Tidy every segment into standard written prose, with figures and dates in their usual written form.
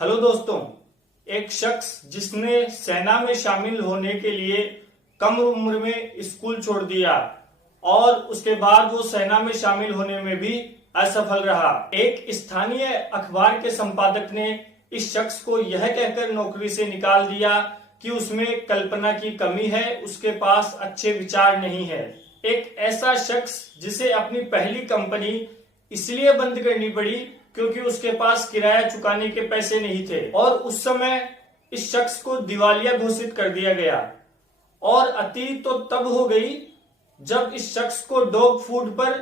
Hello दोस्तों, एक शख्स जिसने सेना में शामिल होने के लिए कम उम्र में स्कूल छोड़ दिया और उसके बाद वो सेना में शामिल होने में भी असफल रहा। एक स्थानीय अखबार के संपादक ने इस शख्स को यह कहकर नौकरी से निकाल दिया कि उसमें कल्पना की कमी है, उसके पास अच्छे विचार नहीं है। एक ऐसा शख्स जिसे अपनी पहली कंपनी इसलिए बंद करनी पड़ी क्योंकि उसके पास किराया चुकाने के पैसे नहीं थे और उस समय इस शख्स को दिवालिया घोषित कर दिया गया। और अतीत तो तब हो गई जब इस शख्स को डॉग फूड पर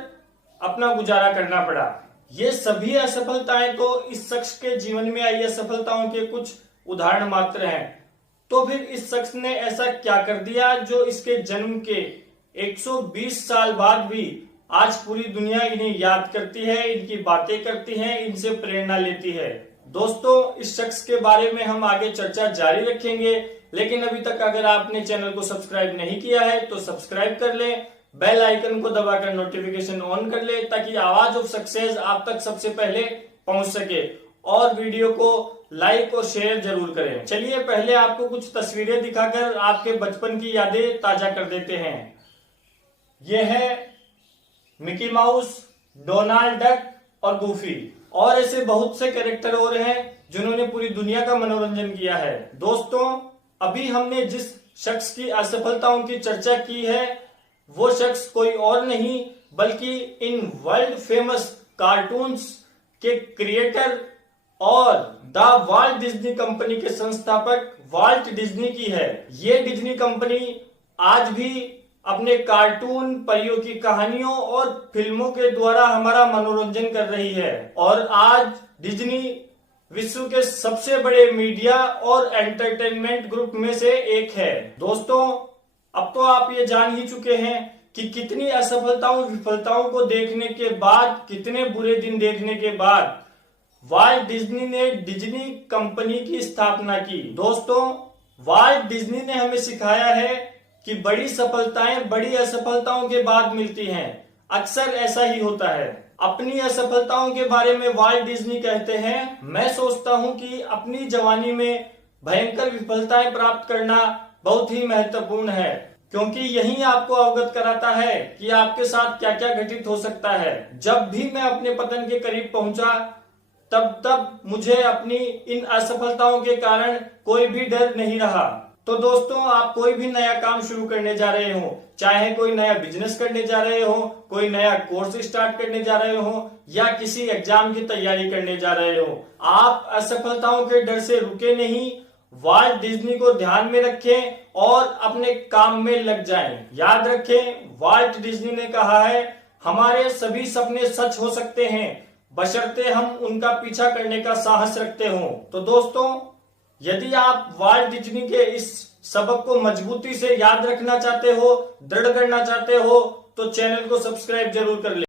अपना गुजारा करना पड़ा। ये सभी असफलताएं तो इस शख्स के जीवन में आई असफलताओं के कुछ उदाहरण मात्र हैं। तो फिर इस शख्स ने ऐसा क्या कर दिया जो इसके जन्म के 120 साल बाद भी आज पूरी दुनिया इन्हें याद करती है, इनकी बातें करती है, इनसे प्रेरणा लेती है। दोस्तों, इस शख्स के बारे में हम आगे चर्चा जारी रखेंगे, लेकिन अभी तक अगर आपने चैनल को सब्सक्राइब नहीं किया है तो सब्सक्राइब कर लें, बेल आइकन को दबाकर नोटिफिकेशन ऑन कर ले ताकि आवाज ऑफ सक्सेस आप तक सबसे पहले पहुंच सके। और वीडियो को लाइक और शेयर जरूर करें। चलिए पहले आपको कुछ तस्वीरें दिखाकर आपके बचपन की यादें ताजा कर देते हैं। यह है मिकी माउस, डोनाल्ड डक और गूफी और ऐसे बहुत से कैरेक्टर और हैं जिन्होंने पूरी दुनिया का मनोरंजन किया है। दोस्तों, अभी हमने जिस शख्स की असफलताओं की चर्चा की है वो शख्स कोई और नहीं बल्कि इन वर्ल्ड फेमस कार्टून्स के क्रिएटर और द वाल्ट डिज्नी कंपनी के संस्थापक वाल्ट डिज्नी की है। ये डिज्नी कंपनी आज भी अपने कार्टून, परियों की कहानियों और फिल्मों के द्वारा हमारा मनोरंजन कर रही है और आज डिज्नी विश्व के सबसे बड़े मीडिया और एंटरटेनमेंट ग्रुप में से एक है। दोस्तों, अब तो आप ये जान ही चुके हैं कि कितनी असफलताओं विफलताओं को देखने के बाद, कितने बुरे दिन देखने के बाद वाल्ट डिज्नी ने डिज्नी कंपनी की स्थापना की। दोस्तों, वाल्ट डिज्नी ने हमें सिखाया है कि बड़ी सफलताएं बड़ी असफलताओं के बाद मिलती हैं। अक्सर ऐसा ही होता है। अपनी असफलताओं के बारे में वाल्ट डिज्नी कहते हैं, मैं सोचता हूं कि अपनी जवानी में भयंकर विफलताएं प्राप्त करना बहुत ही महत्वपूर्ण है क्योंकि यही आपको अवगत कराता है कि आपके साथ क्या क्या घटित हो सकता है। जब भी मैं अपने पतन के करीब पहुंचा तब मुझे अपनी इन असफलताओं के कारण कोई भी डर नहीं रहा। तो दोस्तों, आप कोई भी नया काम शुरू करने जा रहे हो, चाहे कोई नया बिजनेस करने जा रहे हो, कोई नया कोर्स स्टार्ट करने जा रहे हो या किसी एग्जाम की तैयारी करने जा रहे हो, आप असफलताओं के डर से रुके नहीं, वाल्ट डिज्नी को ध्यान में रखें और अपने काम में लग जाएं। याद रखें, वाल्ट डिज्नी ने कहा है, हमारे सभी सपने सच हो सकते हैं बशर्ते हम उनका पीछा करने का साहस रखते हो। तो दोस्तों, यदि आप वाल्ट डिज्नी के इस सबक को मजबूती से याद रखना चाहते हो, दृढ़ करना चाहते हो, तो चैनल को सब्सक्राइब जरूर कर ले।